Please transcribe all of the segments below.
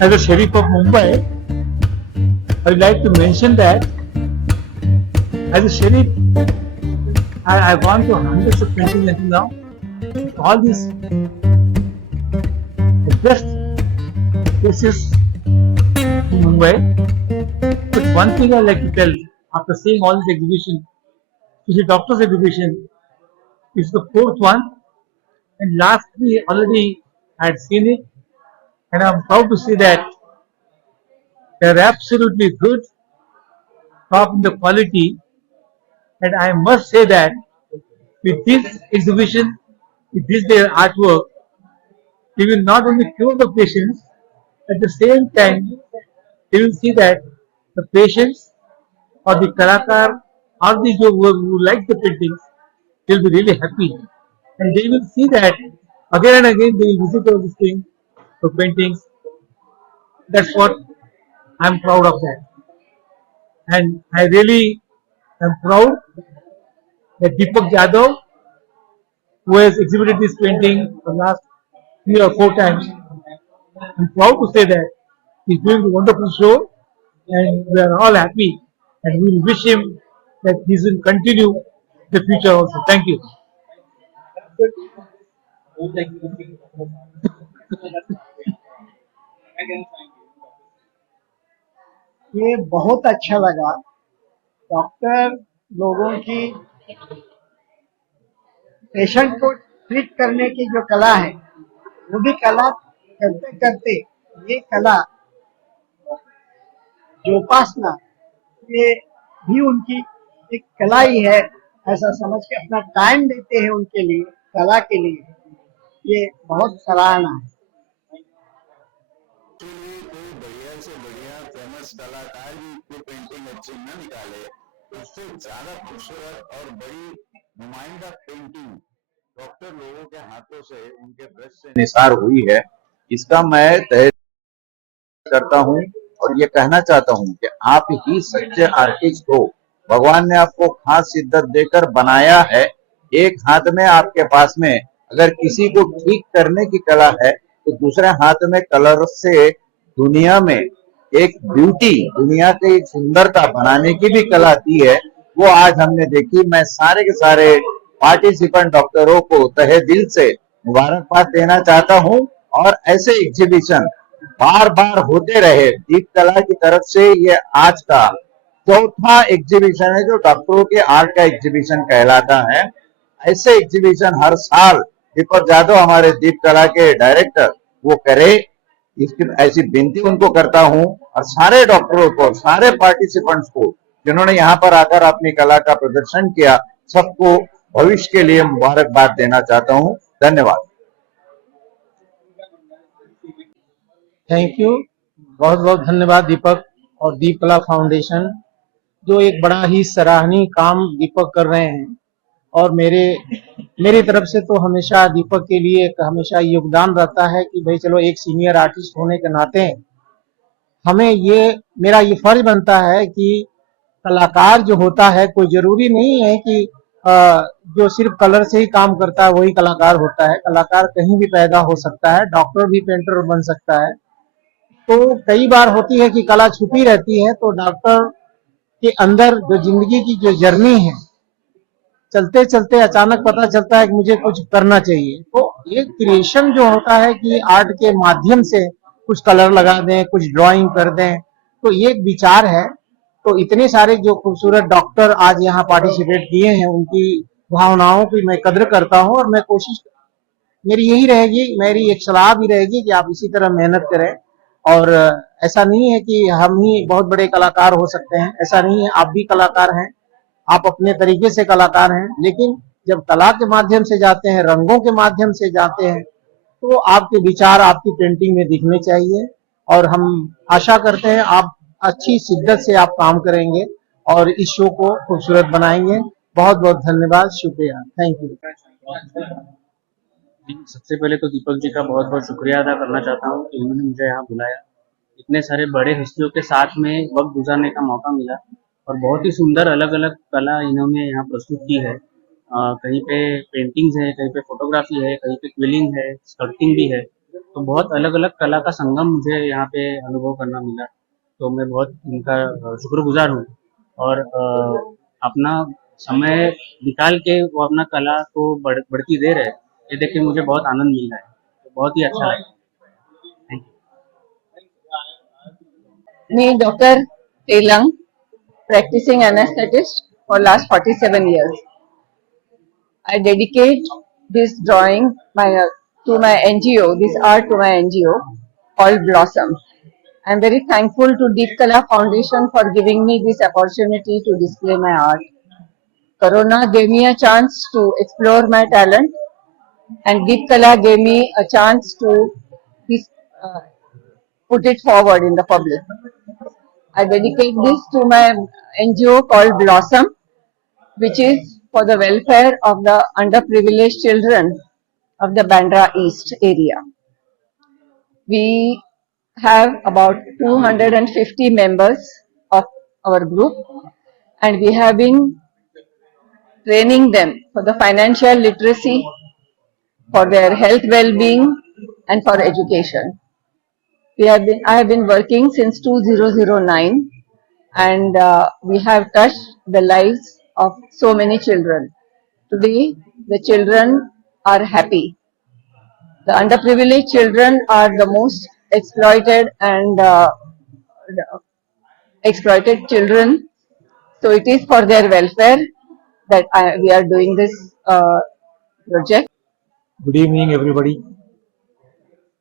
As a Sheriff of Mumbai, I would like to mention that as a Sheriff, I've gone to hundreds of paintings until now. All these the best places in Mumbai. But one thing I like to tell after seeing all these exhibitions, is the doctor's exhibition is the fourth one, and last three already I had seen it, and I'm proud to say that they're absolutely good, top in the quality, and I must say that with this exhibition, with this their artwork, they will not only cure the patients, at the same time, they will see that the patients or the Kalakar or the who like the paintings, they'll be really happy. And they will see that again and again they will visit all these things, the paintings. That's what I'm proud of that. And I really am proud that Deepak Jadhav, who has exhibited this painting for the last 3 or 4 times, I'm proud to say that he's doing a wonderful show and we are all happy and we will wish him that he will continue the future also. Thank you. ये बहुत अच्छा लगा। Doctor लोगों की patient को treat करने की जो कला है, वो भी कला करते करते ये कला जोपासना, ये भी उनकी एक कला ही है, ऐसा समझ के अपना टाइम देते हैं उनके लिए, कला के लिए, ये बहुत सराहना है। लिए कोई बढ़िया से बढ़िया फेमस कलाकार भी कोई पेंटिंग अच्छी न निकाले, उससे ज्यादा खूबसूरत और बड़ी नुमाइंदा पेंटिंग डॉक्टर लोगों के हाथों से उनके ब्रश से निसार हुई है। इसका मैं तहे करता हूं और ये कहना चाहता हूं कि आप ही सच्चे आर्टिस्ट हो। भगवान ने आपको खास शिद्दत देकर बनाया है। एक हाथ में आपके पास में अगर किसी को ठीक करने की कला है, तो दूसरे हाथ में कलर से दुनिया में एक ब्यूटी, दुनिया की एक सुंदरता बनाने की भी कला दी है, वो आज हमने देखी। मैं सारे के सारे पार्टिसिपेंट डॉक्टरों को तहे दिल से मुबारकबाद देना चाहता हूं और ऐसे एग्जीबिशन बार बार होते रहे। दीप कला की तरफ से ये आज का चौथा एग्जीबिशन है जो डॉक्टरों के आर्ट का एग्जीबिशन कहलाता है। ऐसे एग्जीबिशन हर साल दीपक जादव हमारे दीप कला के डायरेक्टर वो करे, इसकी ऐसी विनती उनको करता हूं और सारे डॉक्टरों को, सारे पार्टिसिपेंट्स को जिन्होंने यहाँ पर आकर अपनी कला का प्रदर्शन किया, सबको भविष्य के लिए मुबारकबाद देना चाहता हूं। धन्यवाद। थैंक यू, बहुत बहुत धन्यवाद दीपक और दीप कला फाउंडेशन, जो एक बड़ा ही सराहनीय काम दीपक कर रहे हैं। और मेरी तरफ से तो हमेशा दीपक के लिए एक हमेशा योगदान रहता है कि भाई चलो एक सीनियर आर्टिस्ट होने के नाते हमें मेरा ये फर्ज बनता है कि कलाकार जो होता है, कोई जरूरी नहीं है कि जो सिर्फ कलर से ही काम करता है वही कलाकार होता है। कलाकार कहीं भी पैदा हो सकता है, डॉक्टर भी पेंटर बन सकता है। तो कई बार होती है कि कला छुपी रहती है, तो डॉक्टर के अंदर जो जिंदगी की जो जर्नी है, चलते चलते अचानक पता चलता है कि मुझे कुछ करना चाहिए। तो ये क्रिएशन जो होता है कि आर्ट के माध्यम से कुछ कलर लगा दें, कुछ ड्राइंग कर दें, तो ये एक विचार है। तो इतने सारे जो खूबसूरत डॉक्टर आज यहाँ पार्टिसिपेट किए हैं, उनकी भावनाओं की मैं कद्र करता हूँ और मैं कोशिश, मेरी यही रहेगी, मेरी एक सलाह भी रहेगी कि आप इसी तरह मेहनत करें। और ऐसा नहीं है कि हम ही बहुत बड़े कलाकार हो सकते हैं, ऐसा नहीं है, आप भी कलाकार हैं, आप अपने तरीके से कलाकार हैं। लेकिन जब कला के माध्यम से जाते हैं, रंगों के माध्यम से जाते हैं, तो आपके विचार आपकी पेंटिंग में दिखने चाहिए। और हम आशा करते हैं आप अच्छी शिद्दत से आप काम करेंगे और इस शो को खूबसूरत बनाएंगे। बहुत बहुत धन्यवाद, शुक्रिया, थैंक यू। सबसे पहले तो दीपक जी का बहुत बहुत शुक्रिया अदा करना चाहता हूँ कि उन्होंने मुझे यहाँ बुलाया, इतने सारे बड़े हस्तियों के साथ में वक्त गुजारने का मौका मिला और बहुत ही सुंदर अलग अलग कला इन्होंने यहाँ प्रस्तुत की है। कहीं पे पेंटिंग्स है, कहीं पे फोटोग्राफी है, कहीं पे क्विलिंग है, स्कल्पटिंग भी है। तो बहुत अलग अलग कला का संगम मुझे यहाँ पे अनुभव करना मिला। तो मैं बहुत उनका शुक्रगुजार हूँ। और अपना समय निकाल के वो अपना कला को बढ़ती दे रहे हैं, ये देख के मुझे बहुत आनंद मिल रहा है। तो बहुत ही अच्छा लगा। Thank you. Me, Dr. Telang, practicing anesthetist for last 47 years. I dedicate this drawing to my NGO, this art to my NGO called Blossom. I am very thankful to Deep Kala Foundation for giving me this opportunity to display my art. Corona gave me a chance to explore my talent, and Deep Kala gave me a chance to uh, put it forward in the public. I dedicate this to my NGO called Blossom, which is for the welfare of the underprivileged children of the Bandra East area. We have about 250 members of our group, and we have been training them for the financial literacy, for their health well-being, and for education. I have been working since 2009, and we have touched the lives of so many children. Today, the children are happy. The underprivileged children are the most exploited and exploited children. So it is for their welfare that we are doing this project. Good evening, everybody.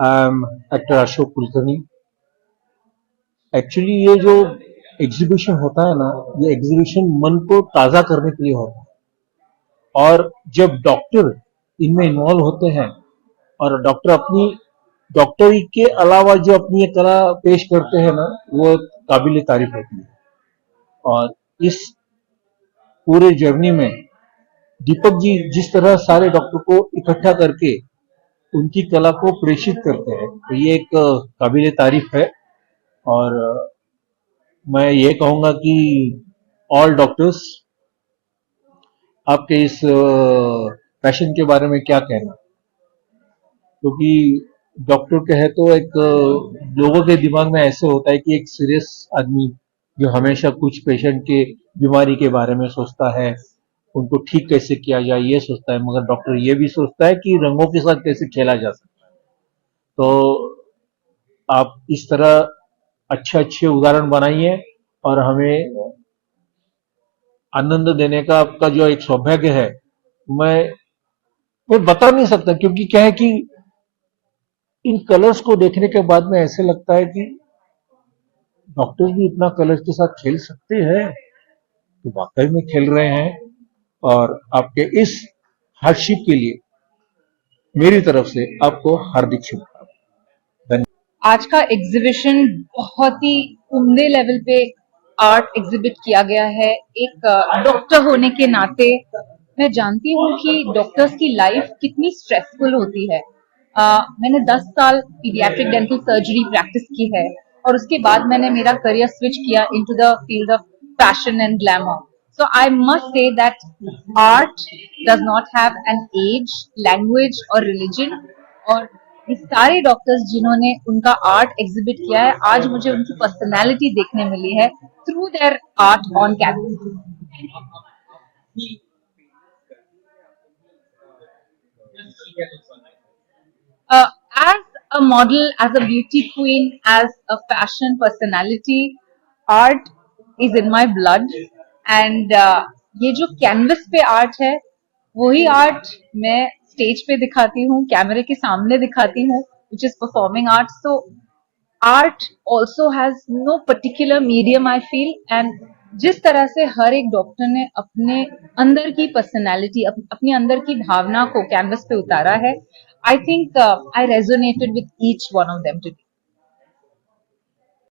I am actor Ashok Kulkarni. Actually ये जो exhibition होता है ना, ये exhibition मन को ताज़ा करने के लिए होता है। और जब डॉक्टर इनमें इन्वॉल्व होते हैं और डॉक्टर अपनी डॉक्टरी के अलावा जो अपनी ये कला पेश करते हैं ना, वो काबिल तारीफ होती है। और इस पूरे जर्नी में दीपक जी जिस तरह सारे डॉक्टर को इकट्ठा करके उनकी कला को प्रेषित करते हैं, तो ये एक काबिल तारीफ है। और मैं ये कहूंगा कि ऑल डॉक्टर्स, आपके इस पैशन के बारे में क्या कहना? क्योंकि डॉक्टर कहे तो एक लोगों के दिमाग में ऐसे होता है कि एक सीरियस आदमी जो हमेशा कुछ पेशेंट के बीमारी के बारे में सोचता है, उनको ठीक कैसे किया जाए ये सोचता है, मगर डॉक्टर ये भी सोचता है कि रंगों के साथ कैसे खेला जा सकता है। तो आप इस तरह अच्छे अच्छे उदाहरण बनाइए और हमें आनंद देने का आपका जो एक सौभाग्य है, मैं बता नहीं सकता। क्योंकि क्या है कि इन कलर्स को देखने के बाद में ऐसे लगता है कि डॉक्टर भी इतना कलर्स के साथ खेल सकते हैं, तो वाकई में खेल रहे हैं। और आपके इस हार्डशिप के लिए मेरी तरफ से आपको हार्दिक शुभकामनाएं। आज का एग्जीबिशन बहुत ही उम्दे लेवल पे आर्ट एग्जिबिट किया गया है। एक डॉक्टर होने के नाते मैं जानती हूँ कि डॉक्टर्स की लाइफ कितनी स्ट्रेसफुल होती है। मैंने 10 साल पीडियाट्रिक डेंटल सर्जरी प्रैक्टिस की है और उसके बाद मैंने मेरा करियर स्विच किया into the field of fashion and glamour. So I must say that art does not have an age, language or religion। और ये सारे डॉक्टर्स जिन्होंने उनका आर्ट एग्जिबिट किया है, आज मुझे उनकी पर्सनालिटी देखने मिली है through their art on canvas. As a model, as a beauty queen, as a fashion personality, art is in my blood। And ये जो कैनवस पे आर्ट है, वही आर्ट मैं स्टेज पे दिखाती हूँ, कैमरे के सामने दिखाती हूँ, which is performing art। So art also has no particular medium I feel। and जिस तरह से हर एक डॉक्टर ने अपने अंदर की पर्सनालिटी, अपने अंदर की भावना को कैनवस पे उतारा है, I think I resonated with each one of them today।